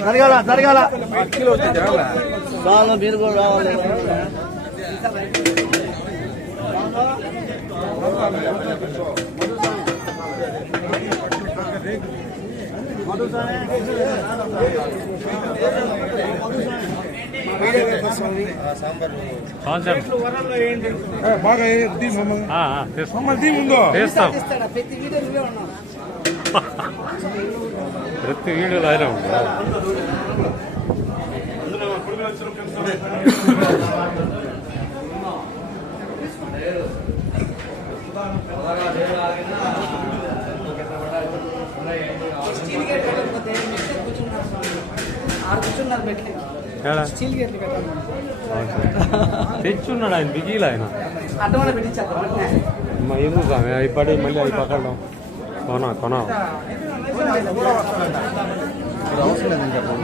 జరగాల జరగాల? రావాలి మీరు కూడా రావాలి? బాగా దీ మమ్మ ప్రతి వీడియోలో ఆయన ఉంది తెచ్చున్నాడు ఆయన బిగీలు ఆయన ఎందుకు స్వామి అవి పడి మళ్ళీ అవి పక్కడం కొనా కొనా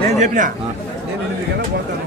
నేను చెప్పినా నేను ఎనిమిది గంటలకు పోతాను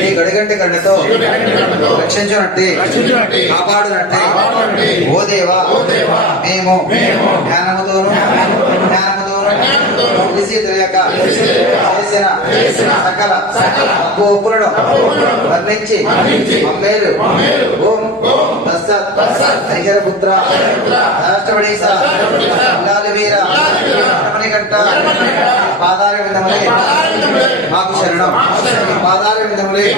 గడిగంటి గంటతో రక్షించునట్టి కాపాడునట్టి ఓ దేవా మేము జ్ఞానముతోను జ్ఞానముతోను తెలిసి తెలియక చేసిన సకల తప్పు ఒప్పులను వర్ణించి అమ్మేలు ఓం తస్సత్ హరిహర పుత్ర రాష్ట్రపడీస ఇల్లాలి వీర గంట పాదాల మాకు శరణం. పాదాల విందములే.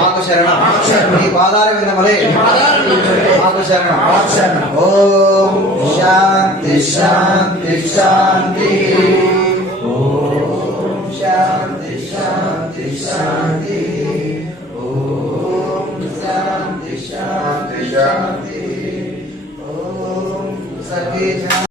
మాకు శరణం. నీ పాదాల విందములే. మాకు శరణం. ఓం శాంతి శాంతి శాంతి. ఓం శాంతి శాంతి శాంతి. ఓం సర్వే